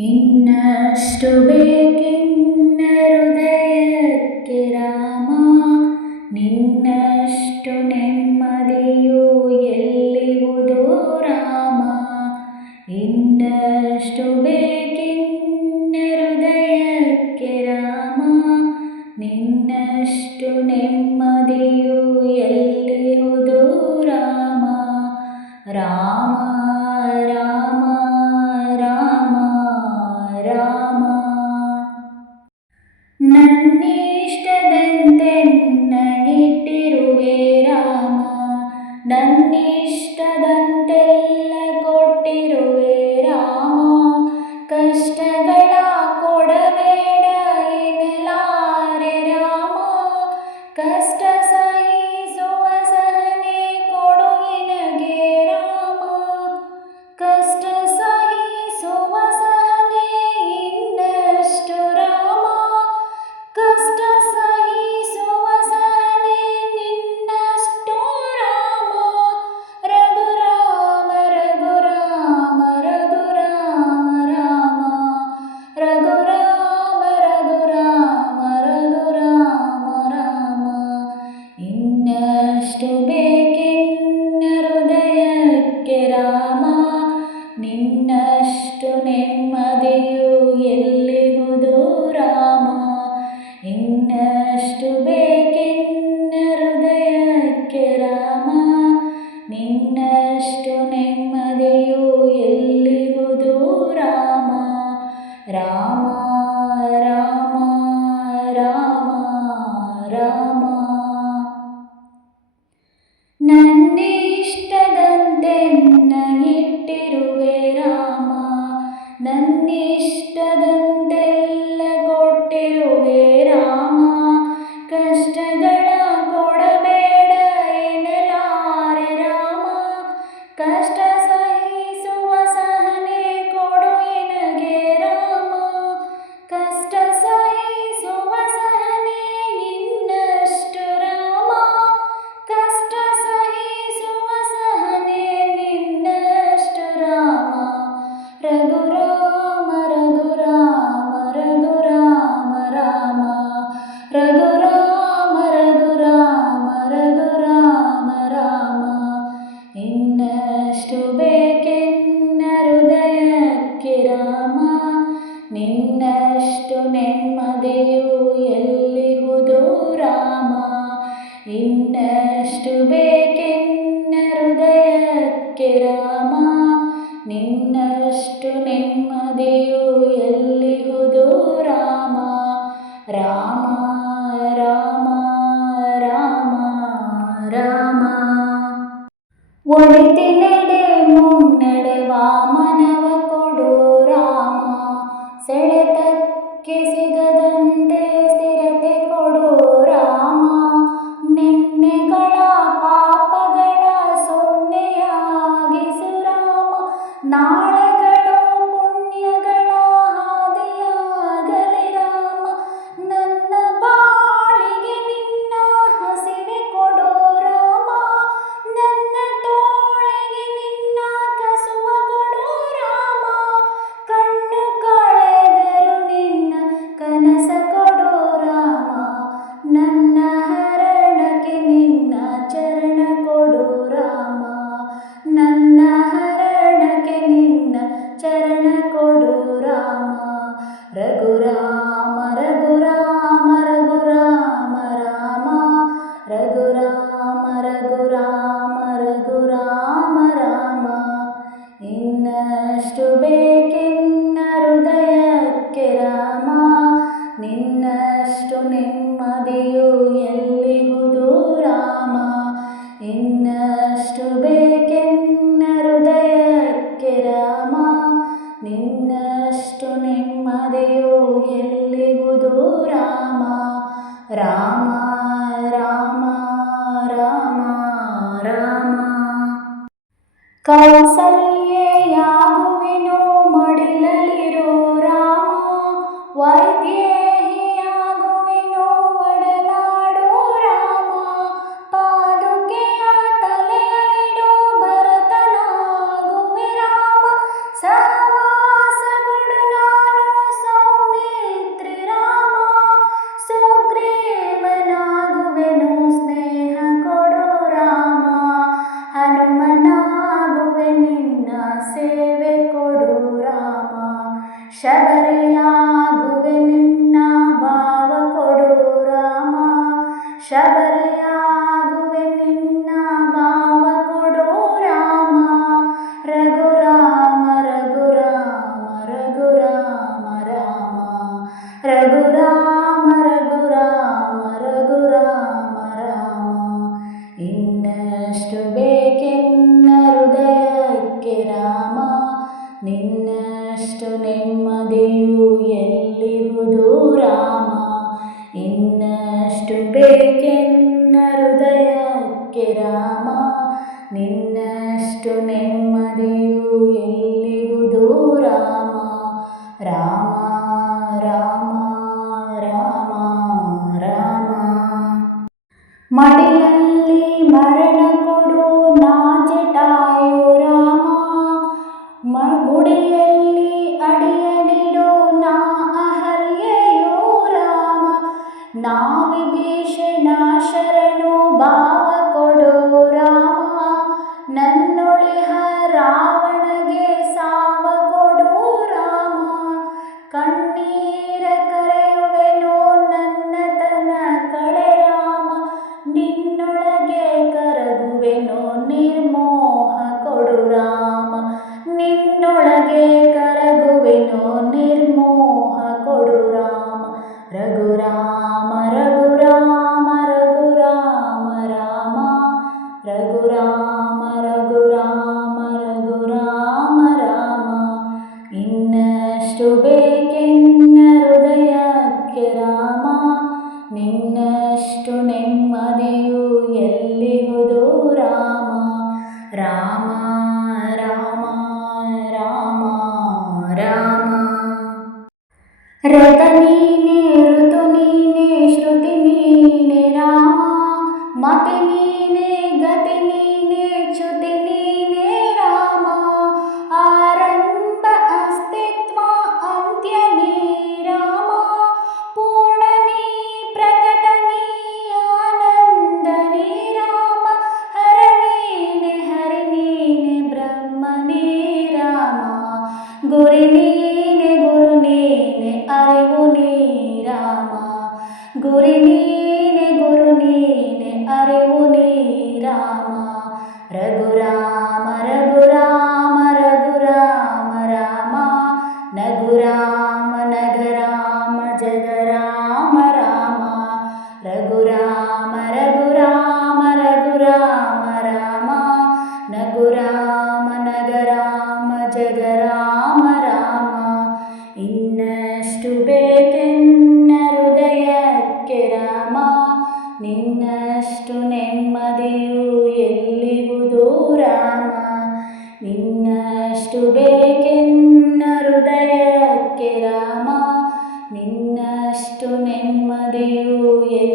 ಇನ್ನಷ್ಟು ಬೇಕಿನ್ನ ಹೃದಯಕ್ಕೆ ರಾಮ, ನಿನ್ನಷ್ಟು ನೆಮ್ಮದಿಯು ಎಲ್ಲಿಹುದು ರಾಮ. ಇನ್ನಷ್ಟು ಬೇಕಿನ್ನ ಹೃದಯಕ್ಕೆ ರಾಮ, ನಿನ್ನಷ್ಟು ನೆಮ್ಮದಿಯು ಎಲ್ಲಿಹುದು ರಾಮ. ರಾಮ ರಾಮ ರಾಮ ರಾಮ. ನನ್ನಿಷ್ಟದಂತೆ ನನಗಿಟ್ಟಿರುವೆ ರಾಮ, ನನ್ನಿಷ್ಟದಂತೆಲ್ಲ ಕೊಟ್ಟಿರುವೆ ರಾಮ. ಕಷ್ಟಗಳ ಕೊಡಬೇಡ ಎನ್ನಲಾರೆ ರಾಮ, ಕಷ್ಟ ಸಹಿಸುವ ಸಹನೆ ಕೊಡು ನಿನಗೆ ರಾಮ. ಕಷ್ಟ ಸಹಿಸುವ ಸಹನೆ ಇನ್ನಷ್ಟು ರಾಮ, ಕಷ್ಟ ಸಹಿಸುವ ಸಹನೆ ನಿನ್ನಷ್ಟು ರಾಮ. ರಘುರಾಮ ರಘುರಾಮ ರಘುರಾಮ ರಾಮ, ರಘುರಾಮ ರಘುರಾಮ ರಘುರಾಮ ರಾಮ. ಇನ್ನಷ್ಟು ಬೇಕಿನ್ನ ಹೃದಯಕ್ಕೆ ರಾಮ, ನಿನ್ನಷ್ಟು ನೆಮ್ಮದಿಯು ಎಲ್ಲಿಹುದು ರಾಮ. ಇನ್ನಷ್ಟು ಬೇಕಿನ್ನ ಹೃದಯಕ್ಕೆ ರಾಮ, ನಿನ್ನಷ್ಟು ನೆಮ್ಮದಿಯು ಎಲ್ಲಿಹುದು ರಾಮ. ರಾಮ ರಾಮ ರಾಮ ರಾಮ. ನನ್ನಿಷ್ಟದಂತೆ ನನಗಿಟ್ಟಿರುವೆ ರಾಮ, ನನ್ನಿಷ್ಟದಂತೆಲ್ಲ ಕೊಟ್ಟಿರುವೆ ರಾಮ. ಕಷ್ಟಗಳ ಕೊಡಬೇಡ ಎನ್ನಲಾರೆ ರಾಮ, ಕಷ್ಟ ಸಹಿಸುವ ಸಹನೆ ಕೊಡು ನಿನಗೆ ರಾಮ. ಕಷ್ಟ ಸಹಿಸುವ ಸಹನೆ ಇನ್ನಷ್ಟು ರಾಮ, ಕಷ್ಟ ಸಹಿಸುವ ಸಹನೆ ನಿನ್ನಷ್ಟು ರಾಮ. ರಘುರಾಮ ರಘುರಾಮ ರಘುರಾಮ ರಾಮ, ರಘುರಾಮ ರಘುರಾಮ ರಘುರಾಮ ರಾಮ. ಇನ್ನಷ್ಟು ಬೇಕಿನ್ನ ಹೃದಯಕ್ಕೆ ರಾಮ, ನಿನ್ನಷ್ಟು ನೆಮ್ಮದಿಯು ಎಲ್ಲಿಹುದು ರಾಮ. ಇನ್ನಷ್ಟು ಬೇಕಿನ್ನ ಹೃದಯಕ್ಕೆ ರಾಮ, ನಿನ್ನಷ್ಟು ನೆಮ್ಮದಿಯು ಎಲ್ಲಿಹುದು ರಾಮ. ರಾಮ ರಾಮ ರಾಮ ರಾಮ. ಒಳಿತಿನೆಡೆ ಮುನ್ನಡೆ ವಾಮನವ ಕೊಡು ರಾಮ, ಸೆಳೆತಕ್ಕೆ ಸಿಗದಂತೆ ಸ್ಥಿರತೆ ಕೊಡು ರಾಮ. ನಿನ್ನೆಗಳ ಪಾಪಗಳ ಸೊನ್ನೆಯಾಗಿಸು ರಾಮ, ನಾಳೆಗಳು ಪುಣ್ಯಗಳ ಹಾದಿಯಾಗಲಿ ರಾಮ. ನನ್ನ ಬಾಳಿಗೆ ನಿನ್ನ ಹಸಿವೆ ಕೊಡು ರಾಮ, ನನ್ನ ತೋಳಿಗೆ ನಿನ್ನ ಕಸುವ ಕೊಡು ರಾಮ. ಕಣ್ಣು ಕಳೆದರು ನಿನ್ನ ಕನಸ ಕೊಡು ರಾಮ, ನನ್ನ ಹರಣಕ್ಕೆ ನಿನ್ನ ಚರಣ ಕೊಡು ರಾಮ. ನನ್ನ ಹರಣಕ್ಕೆ ನಿನ್ನ ಚರಣ ಕೊಡು ರಾಮ. ರಘುರಾಮ ರಘುರಾಮ ರಘುರಾಮ ರಾಮ, ರಘುರಾಮ ರಘುರಾಮ ರಘುರಾಮ ರಾಮ. ಇನ್ನಷ್ಟು ಬೇಕಿನ್ನ ಹೃದಯಕ್ಕೆ ರಾಮ, ನಿನ್ನಷ್ಟು ನೆಮ್ಮದಿಯು ಎಲ್ಲಿಹುದು ರಾಮ. ಇನ್ನಷ್ಟು ಬೇಕಿನ್ನ ಹೃದಯಕ್ಕೆ ರಾಮ, ನಿನ್ನಷ್ಟು ನೆಮ್ಮದಿಯು ಎಲ್ಲಿಹುದು ರಾಮ. ರಾಮ ರಾಮ ರಾಮ ರಾಮ. ಕೌಸಲ್ಯೆಯಾಗುವೆನು ಮಡಿಲಲಿರೋ ರಾಮ, ವೈದೇಹಿಯಾಗುವೆನು ಒಡನಾಡು ರಾಮ. ಪಾದುಕೆಯ ತಲೆಯಲಿಡು ಭರತನಾಗುವೆ ರಾಮ, ಸಹವಾಸಗೊಡು ಶಬರಿಯಾಗುವೆ ನಿನ್ನ ಭಾವ ಕೊಡು ರಾಮ ಶಬರಿಯಾಗುವೆ ನಿನ್ನ ಭಾವ ಕೊಡು ರಾಮ ರಘುರಾಮ ರಘುರಾಮ ರಘುರಾಮ ರಾಮ ರಘುರಾಮ ರಘುರಾಮ ರಘುರಾಮ ರಾಮ ಇನ್ನಷ್ಟು ಬೇಕೆನ್ನ ಹೃದಯಕ್ಕೆ ರಾಮ ನಿನ್ನಷ್ಟು ನೆಮ್ಮದಿಯು ಎಲ್ಲಿರುವುದು ರಾಮ ಇನ್ನಷ್ಟು ಬೇಕೆನ್ನ ಹೃದಯಕ್ಕೆ ರಾಮ ನಿನ್ನಷ್ಟು ನೆಮ್ಮದಿಯು ಎಲ್ಲಿರುವುದು ರಾಮ ರಾಮ ರಾಮ ರಾಮ ರಾಮ ಮಡಿಲಲ್ಲಿ ಮರಣ ಕೊಡು ನಾ ಜಟಾಯು ರಾಮ ಗುಡಿಯಲ್ಲಿ ಅಡಿಯಲಿಡು ನಾ ಅಹಲ್ಯೆಯೋ ರಾಮ ನಾ ವಿಭೀಷಣ ಶರಣು ಭಾವ ಕೊಡು ರಾಮ ನನ್ನೊಳಿಹ ರಾವಣಗೆ ಸಾವ ಕೊಡು ರಾಮ ಕಣ್ಣೀರ ಕರೆಯುವೆನು ನನ್ನತನ ಕಳೆ ರಾಮ ನಿನ್ನೊಳಗೆ ಕರಗುವೆನು ನಿರ್ಮೋಹ ಕೊಡು ರಾಮ ನಿನ್ನೊಳಗೆ ಕರಗುವೆನು ನಿರ್ಮೋಹ ಕೊಡು ರಾಮ ರಘುರಾಮ ರಘುರಾಮ ರಘುರಾಮ ರಾಮ ರಘುರಾಮ ರಘುರಾಮ ರಘುರಾಮ ರಾಮ ಇನ್ನಷ್ಟು ಬೇಕೆನ್ನ ಹೃದಯಕ್ಕೆ ರಾಮ ನಿನ್ನಷ್ಟು ನೆಮ್ಮದಿಯು ಎಲ್ಲಿಹುದು ರಾಮ ರಾಮ ರಾಮ ರಾಮ ರಾಮ ರಥ ನೀನೆ ಋತು ನೀನೆ ಶ್ರುತಿ ನೀನೆ ರಾಮ ಮತಿ ನೀನೆ ಗತಿ ನೀನೆ ಚ್ಯುತಿ ನೀನೆ ರಾಮ ಆರಂಭ ಅಸ್ತಿತ್ವ ಅಂತ್ಯ ನೀ ರಾಮ ಪೂರ್ಣ ನೀ ಪ್ರಕಟ ನೀ ಆನಂದ ನೀ ರಾಮ ಹರ ನೀನೆ ಹರಿ ನೀನೆ ಬ್ರಹ್ಮ ನೀ ರಾಮ ಗುರಿ ನೀನೆ ಗುರು ನೀನೆ ಅರಿವು ನೀ ರಾಮ ಗುರಿ ನೀನೆ ಗುರು ನೀನೆ ಅರಿವು ನೀ ರಾಮ ರಘುರಾಮ ರಘುರಾಮ ರಘುರಾಮ ರಾಮ ನಗುರಾಮ ನಗರಾಮ ಜಗರಾಮ ರಾಮ ರಘುರಾಮ ರಘುರಾಮ ರಘುರಾಮ ರಾಮ ನಗುರಾಮ ನಗರಾಮ ಜಗರಾಮ ರಾಮ ಇನ್ನಷ್ಟು ಬೇಕೆನ್ನ ಹೃದಯಕ್ಕೆ ರಾಮ ನಿನ್ನಷ್ಟು ನೆಮ್ಮದಿಯು ಎಲ್ಲಿರುವುದು ರಾಮ ನಿನ್ನಷ್ಟು ಬೇಕೆನ್ನ ಹೃದಯಕ್ಕೆ ರಾಮ ನಿನ್ನಷ್ಟು ನೆಮ್ಮದಿಯು ಎಲ್ಲಿ